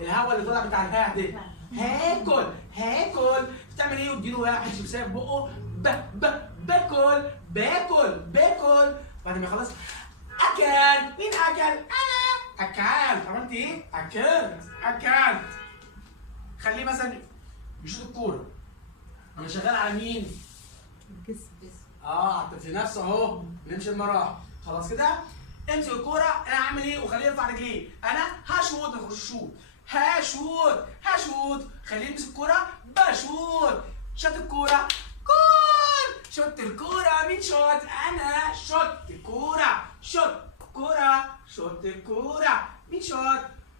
الهواء اللي طلع بتاع الهاء دي. هاكل هاكل. بتعمل ايه؟ واديله واحد شمسيه في بقه. باكل باكل باكل. بعد ما يخلص اكل. مين اكل؟ انا اكلت. عملت ايه؟ اكلت. خليه مثلا يشوط الكوره. انا شغال على مين؟ في نفسه اهو. بنمشي المراحل. خلاص كده؟ امسك الكوره. انا هعمل ايه؟ وخليه يرفع رجليه. انا هشوط. ما تخش شوط. هشوط. خليه يمسك الكوره. بشوط. شاط الكوره. جول. شوت الكوره. مين شوت؟ انا. شوت الكوره. مين شوت؟